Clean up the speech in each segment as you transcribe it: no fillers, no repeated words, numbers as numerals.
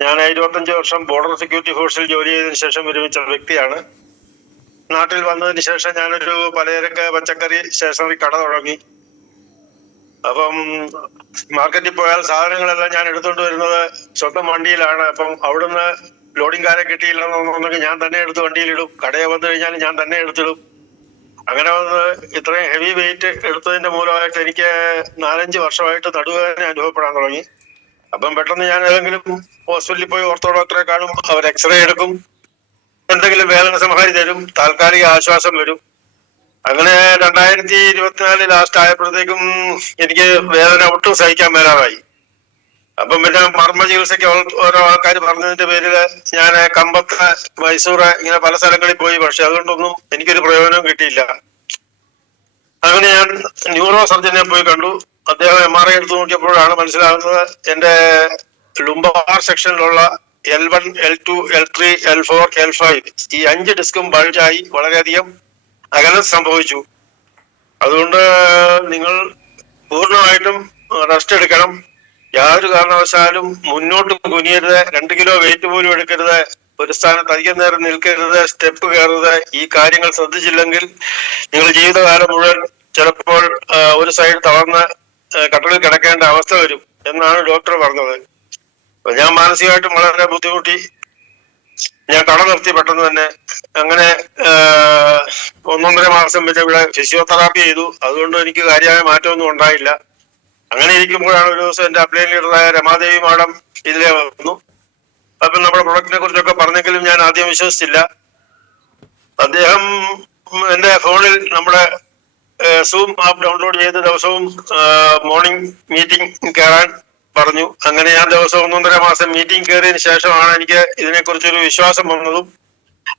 ഞാൻ 25 വർഷം border security ഫോഴ്സിൽ ജോലി ചെയ്തതിനു ശേഷം വിരമിച്ച വ്യക്തിയാണ്. നാട്ടിൽ വന്നതിന് ശേഷം ഞാനൊരു പലചരക്ക് പച്ചക്കറി സ്റ്റേഷനറി കട തുടങ്ങി. അപ്പം മാർക്കറ്റിൽ പോയാൽ സാധനങ്ങളെല്ലാം ഞാൻ എടുത്തുകൊണ്ട് വരുന്നത് സ്വന്തം വണ്ടിയിലാണ്. അപ്പം അവിടുന്ന് ലോഡിംഗ് കിട്ടിയില്ലെന്നുണ്ടെങ്കിൽ ഞാൻ തന്നെ എടുത്ത് വണ്ടിയിലിടും. കടയിൽ വന്നു കഴിഞ്ഞാൽ ഞാൻ തന്നെ എടുത്തിടും. അങ്ങനെ വന്ന് ഇത്രയും ഹെവി വെയിറ്റ് എടുത്തതിന്റെ മൂലമായിട്ട് എനിക്ക് 4-5 വർഷമായിട്ട് നടുവേദന അനുഭവപ്പെടാൻ തുടങ്ങി. അപ്പം പെട്ടെന്ന് ഞാൻ ഏതെങ്കിലും ഹോസ്പിറ്റലിൽ പോയി ഓർത്തോ ഡോക്ടറെ കാണും. അവർ എക്സ്റേ എടുക്കും, എന്തെങ്കിലും വേദന സംഹാരി തരും, താൽക്കാലിക ആശ്വാസം വരും. അങ്ങനെ 2024 ലാസ്റ്റ് ആയപ്പോഴത്തേക്കും എനിക്ക് വേദന ഒട്ടും സഹിക്കാൻ മേലാതായി. അപ്പം പിന്നെ മർമ്മ ചികിത്സയ്ക്ക് ഓരോ ആൾക്കാർ പറഞ്ഞതിന്റെ പേരിൽ ഞാൻ കമ്പത്ത്, മൈസൂർ, ഇങ്ങനെ പല സ്ഥലങ്ങളിൽ പോയി. പക്ഷെ അതുകൊണ്ടൊന്നും എനിക്കൊരു പ്രയോജനവും കിട്ടിയില്ല. അങ്ങനെ ഞാൻ ന്യൂറോ സർജനെ പോയി കണ്ടു. അദ്ദേഹം MRI എടുത്തു നോക്കിയപ്പോഴാണ് മനസ്സിലാകുന്നത് എന്റെ ലുംബാർ സെക്ഷനിലുള്ള L1, L2, L3, L4, L5 ഈ 5 ഡിസ്കും ബൾജായി വളരെയധികം അകലം സംഭവിച്ചു. അതുകൊണ്ട് നിങ്ങൾ പൂർണ്ണമായിട്ടും റെസ്റ്റ് എടുക്കണം. യാതൊരു കാരണവശാലും മുന്നോട്ട് കുനിയരുത്, 2 കിലോ വെയിറ്റ് പോലും എടുക്കരുത്, ഒരു സ്ഥാനത്ത് അധികം നേരം നിൽക്കരുത്, സ്റ്റെപ്പ് കയറരുത്. ഈ കാര്യങ്ങൾ ശ്രദ്ധിച്ചില്ലെങ്കിൽ നിങ്ങൾ ജീവിതകാലം മുഴുവൻ ചിലപ്പോൾ ഒരു സൈഡ് തളർന്ന് കട്ടളിൽ കിടക്കേണ്ട അവസ്ഥ വരും എന്നാണ് ഡോക്ടർ പറഞ്ഞത്. ഞാൻ മാനസികമായിട്ടും വളരെ ബുദ്ധിമുട്ടി. ഞാൻ കട നിർത്തി പെട്ടെന്ന് തന്നെ. അങ്ങനെ 1-1.5 മാസം പിന്നെ ഇവിടെ ഫിസിയോതെറാപ്പി ചെയ്തു. അതുകൊണ്ട് എനിക്ക് കാര്യമായ മാറ്റമൊന്നും ഉണ്ടായില്ല. അങ്ങനെ ഇരിക്കുമ്പോഴാണ് ഒരു ദിവസം എന്റെ അപ്ലൈൻ ലീഡറായ രമാദേവി മാഡം ഇതിലെ വന്നു. അപ്പം നമ്മുടെ പ്രൊഡക്റ്റിനെ കുറിച്ചൊക്കെ പറഞ്ഞെങ്കിലും ഞാൻ ആദ്യം വിശ്വസിച്ചില്ല. അദ്ദേഹം എന്റെ ഫോണിൽ നമ്മുടെ സൂം ആപ്പ് ഡൗൺലോഡ് ചെയ്ത ദിവസവും മോർണിംഗ് മീറ്റിംഗ് കയറാൻ പറഞ്ഞു. അങ്ങനെ ഞാൻ ദിവസം 1-1.5 മാസം മീറ്റിംഗ് കയറിയതിനു ശേഷമാണ് എനിക്ക് ഇതിനെക്കുറിച്ചൊരു വിശ്വാസം വന്നതും.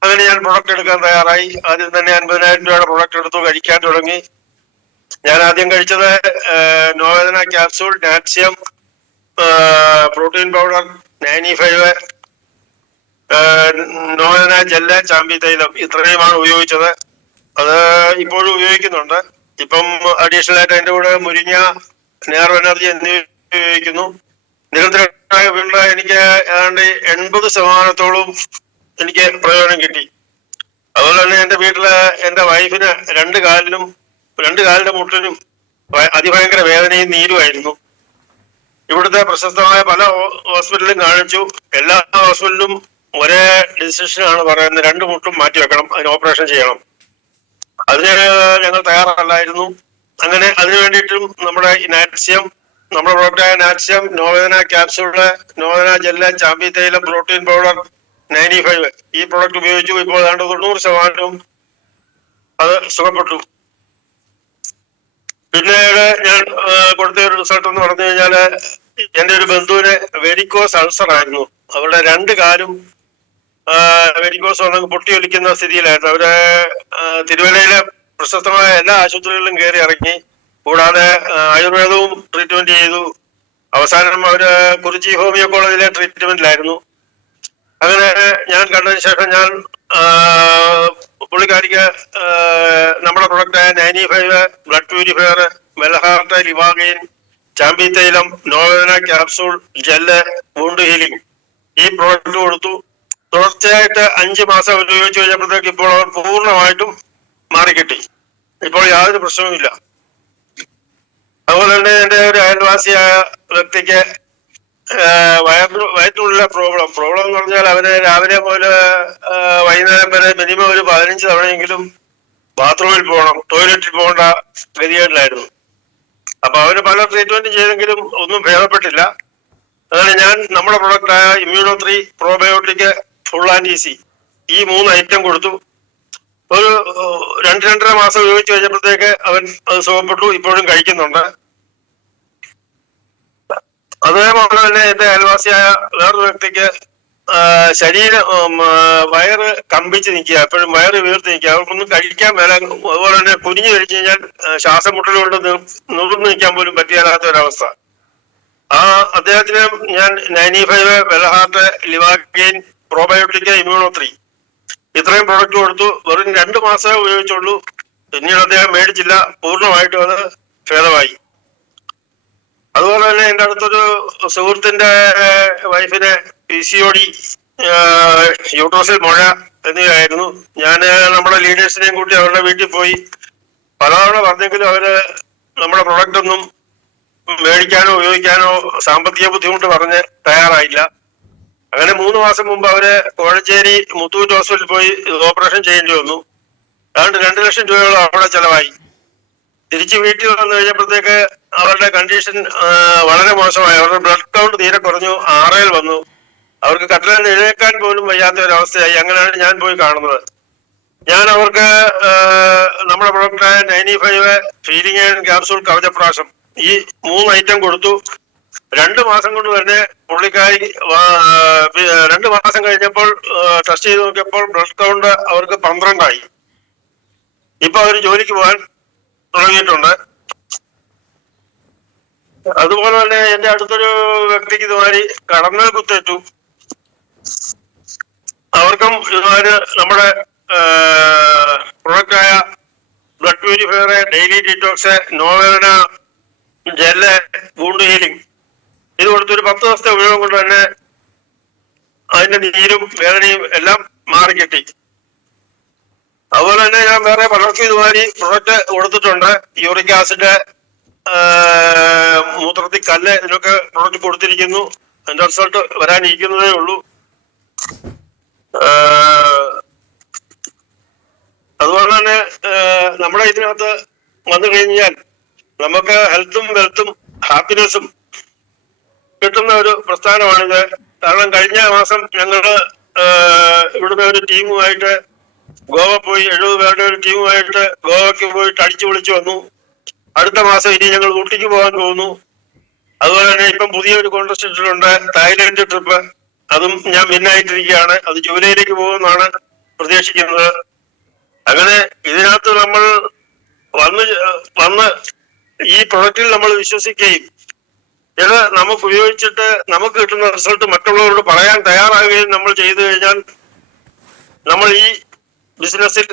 അങ്ങനെ ഞാൻ പ്രൊഡക്റ്റ് എടുക്കാൻ തയ്യാറായി. ആദ്യം തന്നെ 50,000 രൂപയുടെ പ്രൊഡക്റ്റ് എടുത്തു, കഴിക്കാൻ തുടങ്ങി. ഞാൻ ആദ്യം കഴിച്ചത് നോവേദന ക്യാപ്സൂൾ, നാറ്റ്സിയം, പ്രോട്ടീൻ പൗഡർ 95, നോവേദന ജെല്ല്, ചാമ്പി തൈലം, ഇത്രയുമാണ് ഉപയോഗിച്ചത്. അത് ഇപ്പോഴും ഉപയോഗിക്കുന്നുണ്ട്. ഇപ്പം അഡീഷണൽ ആയിട്ട് അതിന്റെ കൂടെ മുരിങ്ങ, നേർവ് എനർജി എന്നിവ ഉപയോഗിക്കുന്നു. നിരന്തരമായ എനിക്ക് ഏതാണ്ട് 80% എനിക്ക് പ്രയോജനം കിട്ടി. അതുപോലെ തന്നെ എന്റെ വീട്ടില് എന്റെ വൈഫിന് 2 കാലിന്റെ മുട്ടിനും അതിഭയങ്കര വേദനയും നീരുമായിരുന്നു. ഇവിടുത്തെ പ്രശസ്തമായ പല ഹോസ്പിറ്റലിലും കാണിച്ചു. എല്ലാ ഹോസ്പിറ്റലിലും ഒരേ ഡിസിഷനാണ് പറയുന്നത്, 2 മുട്ടും മാറ്റി വെക്കണം, അതിന് ഓപ്പറേഷൻ ചെയ്യണം. അതിന് ഞങ്ങൾ തയ്യാറല്ലായിരുന്നു. അങ്ങനെ അതിനു വേണ്ടിയിട്ടും നമ്മുടെ ഈ നമ്മുടെ പ്രോഡക്റ്റായ നാറ്റ്സിയം, നോവേദന ക്യാപ്സൂള്, നോവേദന ജെല്ല്, ചാമ്പി തൈലം, പ്രോട്ടീൻ പൗഡർ 95 ഈ പ്രോഡക്റ്റ് ഉപയോഗിച്ചു. ഇപ്പോൾ 90% അത് സുഖപ്പെട്ടു. പിന്നീട് ഞാൻ കൊടുത്ത ഒരു റിസൾട്ട് എന്ന് പറഞ്ഞു കഴിഞ്ഞാല്, എന്റെ ഒരു ബന്ധുവിന് വെരിക്കോസ് അൾസർ ആയിരുന്നു. അവരുടെ 2 കാലും വെരിക്കോസ് വന്ന് പൊട്ടിയൊലിക്കുന്ന സ്ഥിതിയിലായിരുന്നു. അവര് തിരുവല്ലയിലെ പ്രശസ്തമായ എല്ലാ ആശുപത്രികളിലും കയറി ഇറങ്ങി. കൂടാതെ ആയുർവേദവും ട്രീറ്റ്മെന്റ് ചെയ്തു. അവസാനം അവര് കുറിച്ചി ഹോമിയോ കോളേജിലെ ട്രീറ്റ്മെന്റിലായിരുന്നു. അങ്ങനെ ഞാൻ കണ്ടതിന് ശേഷം ഞാൻ പുള്ളിക്കാരിക്ക് നമ്മുടെ പ്രൊഡക്റ്റായ 95 ബ്ലഡ് പ്യൂരിഫയർ, വെൽഹാർട്ട്, ലിവാഗൈൻ, ചാമ്പി തൈലം, നോവേദന ക്യാപ്സൂൾ, ജെല്ല്, വൂണ്ട് ഹീലിംഗ് ഈ പ്രോഡക്റ്റ് കൊടുത്തു. തുടർച്ചയായിട്ട് 5 മാസം ഉപയോഗിച്ച് കഴിഞ്ഞപ്പോഴത്തേക്ക് ഇപ്പോൾ അവർ പൂർണ്ണമായിട്ടും മാറിക്കിട്ടി. ഇപ്പോൾ യാതൊരു പ്രശ്നവുമില്ല. അതുപോലെ തന്നെ എന്റെ ഒരു അയൽവാസിയായ വ്യക്തിക്ക് വയറ്റിനുള്ള പ്രോബ്ലം എന്ന് പറഞ്ഞാൽ അവന് രാവിലെ മുതൽ വൈകുന്നേരം വരെ മിനിമം ഒരു 15 തവണയെങ്കിലും ബാത്റൂമിൽ പോകണം, ടോയ്ലറ്റിൽ പോകേണ്ട ഗതികേടിലായിരുന്നു. അപ്പൊ അവന് പല ട്രീറ്റ്മെന്റ് ചെയ്തെങ്കിലും ഒന്നും ഭേദപ്പെട്ടില്ല. അങ്ങനെ ഞാൻ നമ്മുടെ പ്രൊഡക്റ്റായ ഇമ്മ്യൂണോ3 പ്രോബയോട്ടിക്, ഫുൾ ആൻഡ് ഈസി ഈ 3 ഐറ്റം കൊടുത്തു. ഒരു 2-2.5 മാസം ഉപയോഗിച്ച് കഴിഞ്ഞപ്പോഴത്തേക്ക് അവൻ അത് സുഖപ്പെട്ടു. ഇപ്പോഴും കഴിക്കുന്നുണ്ട്. അതേപോലെ തന്നെ എന്റെ അയൽവാസിയായ വേറൊരു വ്യക്തിക്ക് വയറ് കമ്പിച്ച് നിൽക്കുക, എപ്പോഴും വയറ് വീർത്ത് നിൽക്കുക, അവർക്കൊന്നും കഴിക്കാൻ മേല. അതുപോലെ തന്നെ കുനിഞ്ഞു കഴിച്ചു കഴിഞ്ഞാൽ ശ്വാസം മുട്ടലുകൊണ്ട് നിവർന്നു നിൽക്കാൻ പോലും പറ്റിയാലാത്ത ഒരവസ്ഥ. അദ്ദേഹത്തിന് ഞാൻ 95 വെൽഹാർട്ട്, ലിവാഗൈൻ, പ്രോബയോട്ടിക്, ഇമ്മ്യൂണോ3 ഇത്രയും പ്രൊഡക്റ്റ് കൊടുത്തു. വെറും 2 മാസമേ ഉപയോഗിച്ചുള്ളൂ. പിന്നീട് അദ്ദേഹം മേടിച്ചില്ല. പൂർണ്ണമായിട്ടും അത് ഭേദമായി. അതുപോലെ തന്നെ എന്റെ അടുത്തൊരു സുഹൃത്തിന്റെ വൈഫിന് PCOD, യൂട്രസിൽ മുഴ എന്നിവയായിരുന്നു. ഞാൻ നമ്മുടെ ലീഡേഴ്സിനെയും കൂട്ടി അവരുടെ വീട്ടിൽ പോയി പലതവണ പറഞ്ഞെങ്കിലും അവര് നമ്മുടെ പ്രൊഡക്റ്റ് ഒന്നും മേടിക്കാനോ ഉപയോഗിക്കാനോ സാമ്പത്തിക ബുദ്ധിമുട്ട് പറഞ്ഞ് തയ്യാറായില്ല. അങ്ങനെ 3 മാസം മുമ്പ് അവര് കോഴഞ്ചേരി മുത്തൂറ്റ് ഹോസ്പിറ്റലിൽ പോയി ഓപ്പറേഷൻ ചെയ്യേണ്ടി വന്നു. അതുകൊണ്ട് 2 ലക്ഷം രൂപയോളം അവിടെ ചെലവായി. തിരിച്ച് വീട്ടിൽ വന്നു കഴിഞ്ഞപ്പോഴത്തേക്ക് അവരുടെ കണ്ടീഷൻ വളരെ മോശമായി. അവരുടെ ബ്ലഡ് കൗണ്ട് തീരെ കുറഞ്ഞു, 6 വന്നു. അവർക്ക് കട്ടിലിൽ എഴുന്നേക്കാൻ പോലും വയ്യാത്ത ഒരു അവസ്ഥയായി. അങ്ങനെയാണ് ഞാൻ പോയി കാണുന്നത്. ഞാൻ അവർക്ക് നമ്മുടെ പ്രൊഡക്റ്റായ 95 ഫീലിംഗ് ആൻഡ് ക്യാപ്സൂൾ കവചപ്രാശം ഈ 3 ഐറ്റം കൊടുത്തു. 2 മാസം കൊണ്ട് തന്നെ പുള്ളിക്കാരി 2 മാസം കഴിഞ്ഞപ്പോൾ ടെസ്റ്റ് ചെയ്ത് നോക്കിയപ്പോൾ ബ്ലഡ് കൗണ്ട് അവർക്ക് 12 ഇപ്പൊ അവർ ജോലിക്ക് പോകാൻ തുടങ്ങിയിട്ടുണ്ട്. അതുപോലെ തന്നെ എന്റെ അടുത്തൊരു വ്യക്തിക്ക് ഇതുമാതിരി കടന്നൽ കുത്തേറ്റു. അവർക്കും ഇതുമാതിരി നമ്മുടെ പ്രൊഡക്റ്റായ ബ്ലഡ് പ്യൂരിഫയർ, ഡെയിലി ഡീറ്റോക്സ്, നോവേന ജെല്ല്, വൂണ്ട് ഹീലിംഗ് ഇത് കൊടുത്തൊരു 10 ദിവസത്തെ ഉപയോഗം കൊണ്ട് തന്നെ അതിന്റെ നീരും വേദനയും എല്ലാം മാറിക്കിട്ടി. അതുപോലെ തന്നെ ഞാൻ വേറെ പലർക്കും ഇതുമാതിരി പ്രൊഡക്റ്റ് കൊടുത്തിട്ടുണ്ട്. യൂറിക് ആസിഡ്, മൂത്രത്തിൽ കല്ല്, ഇതിനൊക്കെ പ്രൊഡക്റ്റ് കൊടുത്തിരിക്കുന്നു. അതിന്റെ റിസൾട്ട് വരാനിരിക്കുന്നതേ ഉള്ളൂ. അതുപോലെ തന്നെ നമ്മുടെ ഇതിനകത്ത് വന്നു കഴിഞ്ഞാൽ നമുക്ക് ഹെൽത്തും വെൽത്തും ഹാപ്പിനെസ്സും കിട്ടുന്ന ഒരു പ്രസ്ഥാനമാണിത്. കാരണം കഴിഞ്ഞ മാസം ഞങ്ങള് ഇവിടുന്ന് ഒരു ടീമുമായിട്ട് ഗോവ പോയി, 70 പേരുടെ ഒരു ടീമുമായിട്ട് ഗോവയ്ക്ക് പോയിട്ട് അടിച്ചു പൊളിച്ചു വന്നു. അടുത്ത മാസം ഇനി ഞങ്ങൾ ഊട്ടിക്ക് പോകാൻ പോകുന്നു. അതുപോലെ തന്നെ ഇപ്പം പുതിയൊരു കോൺടെസ്റ്റ് ഇട്ടിട്ടുണ്ട്, തായ്ലൻഡ് ട്രിപ്പ്. അതും ഞാൻ വിന്നായിട്ടിരിക്കുകയാണ്. അത് ജൂലൈയിലേക്ക് പോകുമെന്നാണ് പ്രതീക്ഷിക്കുന്നത്. അങ്ങനെ ഇതിനകത്ത് നമ്മൾ വന്ന് ഈ പ്രൊഡക്റ്റിൽ നമ്മൾ വിശ്വസിക്കുകയും ഇത് നമുക്ക് ഉപയോഗിച്ചിട്ട് നമുക്ക് കിട്ടുന്ന റിസൾട്ട് മറ്റുള്ളവരോട് പറയാൻ തയ്യാറാകുകയും നമ്മൾ ചെയ്തു കഴിഞ്ഞാൽ നമ്മൾ ഈ ബിസിനസ്സിൽ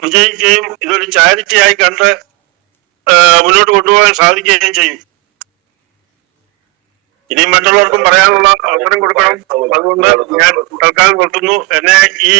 വിജയിക്കുകയും ഇതൊരു ചാരിറ്റിയായി കണ്ട് മുന്നോട്ട് കൊണ്ടുപോകാൻ സാധിക്കുകയും ചെയ്യും. ഇനി മറ്റുള്ളവർക്കും പറയാനുള്ള അവസരം കൊടുക്കണം. അതുകൊണ്ട് ഞാൻ തൽക്കാലം നിർത്തുന്നു. എന്നെ ഈ